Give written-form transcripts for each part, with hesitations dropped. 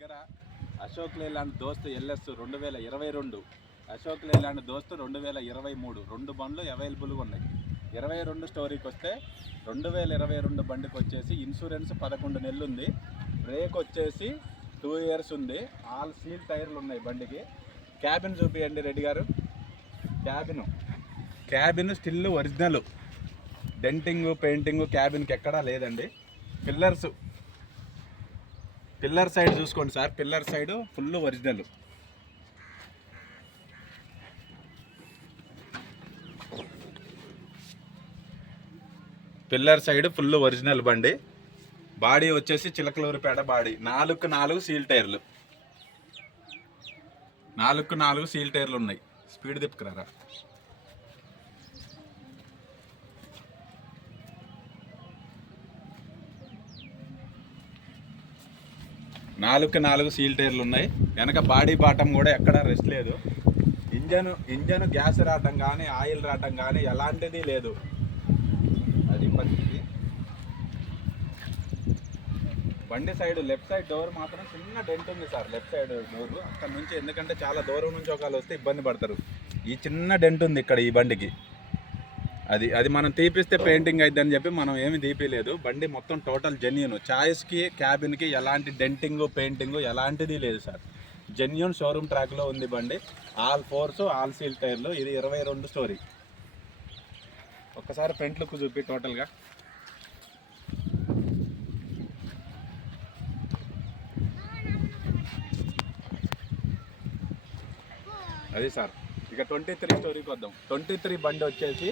దగ్గర అశోక్ లేలాండ్ దోస్త్ ఎల్ఎస్ 2022, అశోక్ లేలాండ్ దోస్త్ 2023 రెండు బండ్లు అవైలబుల్గా ఉన్నాయి. 22 స్టోరీకి వస్తే 2022 బండికి వచ్చేసి ఇన్సూరెన్స్ 11 నెలలు ఉంది. బ్రేక్ వచ్చేసి 2 ఇయర్స్ ఉంది. ఆల్ సీల్ టైర్లు ఉన్నాయి బండికి. క్యాబిన్ చూపియండి రెడ్డి గారు. Cabin still original, denting painting క్యాబిన్కి ఎక్కడా లేదండి. పిల్లర్ సైడ్ చూసుకోండి sir, pillar side full original. Pillar side full original బండి. బాడీ వచ్చేసి చిలకలూరుపేట బాడీ. 4 సీల్ టైర్లు, 4 సీల్ టైర్లు ఉన్నాయి. స్పీడ్ తిప్పుకురారా. నాలుగు సీల్ టైర్లు ఉన్నాయి. వెనక బాడీ బాటం కూడా ఎక్కడా రెస్ట్ లేదు. ఇంజన్ గ్యాస్ రావటం కానీ ఆయిల్ రావటం కానీ ఎలాంటిది లేదు. అది పరిస్థితి. బండి సైడ్ లెఫ్ట్ సైడ్ డోర్ మాత్రం చిన్న డెంట్ ఉంది సార్. లెఫ్ట్ సైడ్ డోర్ అక్కడ నుంచి, ఎందుకంటే చాలా దూరం నుంచి ఒకళ్ళు వస్తే ఇబ్బంది పడతారు. ఈ చిన్న డెంట్ ఉంది ఇక్కడ ఈ బండికి. అది మనం తీపిస్తే పెయింటింగ్ అయిద్దని చెప్పి మనం ఏమి తీపిలేదు. బండి మొత్తం టోటల్ జెన్యూన్. ఛాయిస్కి క్యాబిన్కి ఎలాంటి డెంటింగ్ పెయింటింగ్ ఎలాంటిది లేదు సార్. జెన్యూన్ షోరూమ్ ట్రాక్లో ఉంది బండి. ఆల్ ఫోర్స్, ఆల్ సీల్ టైర్లు. ఇది 22 స్టోరీ. ఒక్కసారి ఫ్రంట్ లుక్ చూపి టోటల్గా. అది సార్. ఇక 23 స్టోరీకి వద్దాం. 23 బండి వచ్చేసి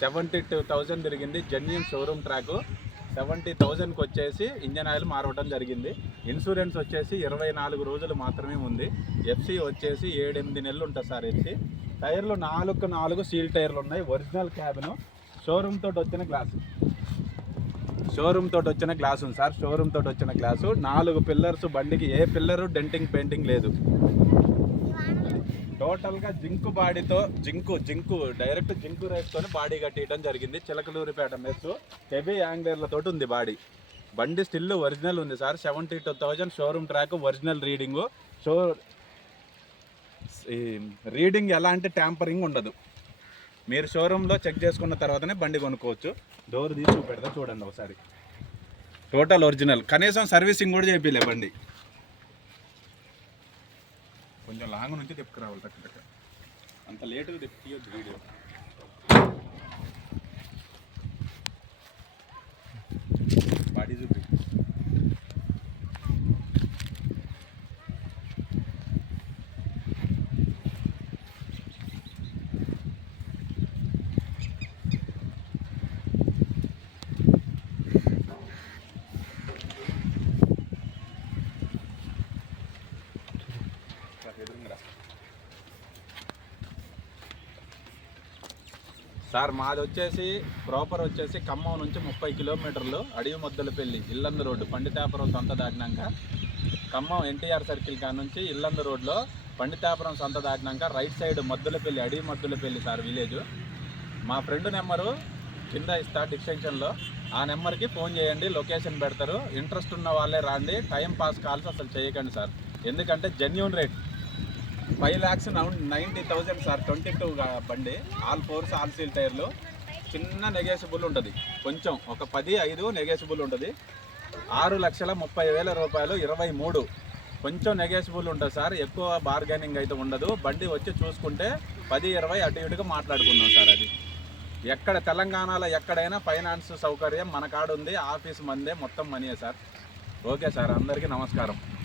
72,000 తిరిగింది. Genuine showroom track. 70,000కి వచ్చేసి ఇంజన్ ఆయిల్ మారవడం జరిగింది. ఇన్సూరెన్స్ వచ్చేసి 24 రోజులు మాత్రమే ఉంది. ఎఫ్సి వచ్చేసి 7-8 నెలలు ఉంటుంది సార్ ఎఫ్సి. టైర్లు 4 సీల్ టైర్లు ఉన్నాయి. Original cabin. షోరూమ్ తోటి వచ్చిన గ్లాస్ ఉంది సార్. షోరూమ్ తోటి వచ్చిన గ్లాసు. 4 పిల్లర్స్ బండికి. ఏ పిల్లరు డెంటింగ్ పెయింటింగ్ లేదు. టోటల్గా జింకు బాడీతో, జింకు డైరెక్ట్ జింకు రైస్తో బాడీ కట్టేయడం జరిగింది. చిలకలూరిపేట మెస్ హెవీ యాంగ్లర్లతోటి ఉంది బాడీ. బండి స్టిల్ ఒరిజినల్ ఉంది sir. 72,000 showroom track, original reading. Reading ఎలాంటి ట్యాంపరింగ్ ఉండదు. మీరు షోరూంలో చెక్ చేసుకున్న తర్వాతనే బండి కొనుక్కోవచ్చు. డోర్ తీసి పెడతా చూడండి ఒకసారి. Total original. కనీసం సర్వీసింగ్ కూడా చేపిలే బండి. కొంచెం లాంగ్ నుంచి తిప్పుకురావాలి. తక్కువ అంత లేటుగా తిప్పొద్దు వీడియో. బాడీ చూపి. సార్ మాది వచ్చేసి ప్రాపర్ వచ్చేసి ఖమ్మం నుంచి 30 కిలోమీటర్లు. అడవి మొద్దలపల్లి ఇల్లందు రోడ్డు, పండితాపురం సంత దాటినాక ఖమ్మం ఎన్టీఆర్ సర్కిల్ కాడ నుంచి ఇల్లందు రోడ్లో పండితాపురం సంత దాటినాక రైట్ సైడ్ మొద్దలపల్లి, అడవి మొద్దలపల్లి సార్ విలేజ్. మా ఫ్రెండ్ నెంబరు కింద ఇస్తా డిస్క్రిప్షన్లో. ఆ నెంబర్కి ఫోన్ చేయండి, లొకేషన్ పెడతారు. ఇంట్రెస్ట్ ఉన్న వాళ్ళే రాండి. టైం పాస్ కాల్స్ అసలు చేయకండి సార్. ఎందుకంటే జెన్యూన్ రేట్ 5,90,000 సార్. 22 బండి. ఆల్ ఫోర్స్, ఆల్ సీల్ టైర్లు. చిన్న నెగోషియబుల్ ఉంటుంది. కొంచెం ఒక 10-5 నెగోషియబుల్ ఉంటుంది. 6,30,000 రూపాయలు 23. కొంచెం నెగోషియబుల్ ఉంటుంది సార్. ఎక్కువ బార్గెనింగ్ అయితే ఉండదు. బండి వచ్చి చూసుకుంటే 10-20 అటు ఇటుగా మాట్లాడుకున్నాం సార్. అది ఎక్కడ తెలంగాణలో ఎక్కడైనా ఫైనాన్స్ సౌకర్యం మన కాడ ఉంది. ఆఫీస్ మందే, మొత్తం మనీయే సార్. ఓకే సార్, అందరికీ నమస్కారం.